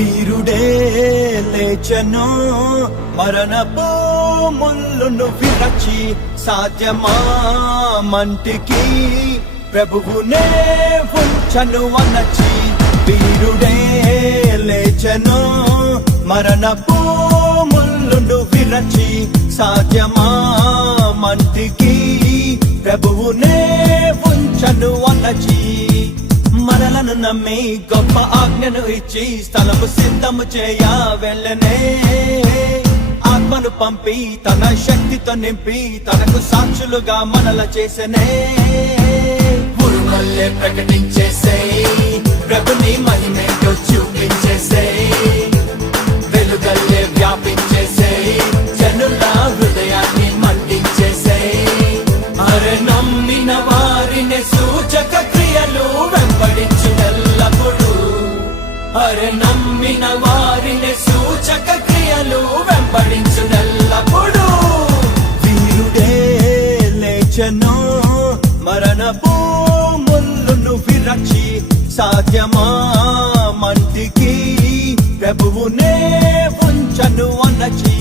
వీరుడే లేచెను మరణపు ముళ్ళును విరచి సాధ్యమా మంటికి ప్రభువునే ఉంచను అనచి వీరుడే లేచెను మరణపు ముళ్ళును విరచి సాధ్యమా మంటికి ప్రభువునే ఉంచను అనచి మనలను నమ్మి గొప్ప ఆజ్ఞను ఇచ్చి స్థలము సిద్ధము చేయ వెళ్ళనే ఆత్మను పంపి తన శక్తితో నింపి తనకు సాక్షులుగా మనల చేసనే ఉరుమల్లే ప్రకటించేసే ప్రభుని మహిమేటో చూపించేసే వెలుగల్లే వ్యాపించేసే జనుల హృదయాన్ని మండించేసే అరే నమ్మిన వారిని సూచక క్రియలు వెంబడించునెల్లప్పుడు అరే నమ్మిన వారిని సూచక క్రియలు వెంబడించునెల్లప్పుడు వీరుడే లేచెను మరణపు ముళ్ళును విరచి సాధ్యమా మంటికి ప్రభువునే ఉంచను అనచి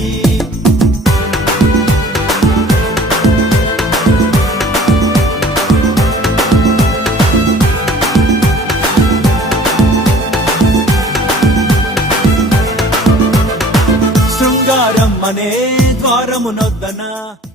శృంగారం అనే ద్వారమునొద్దన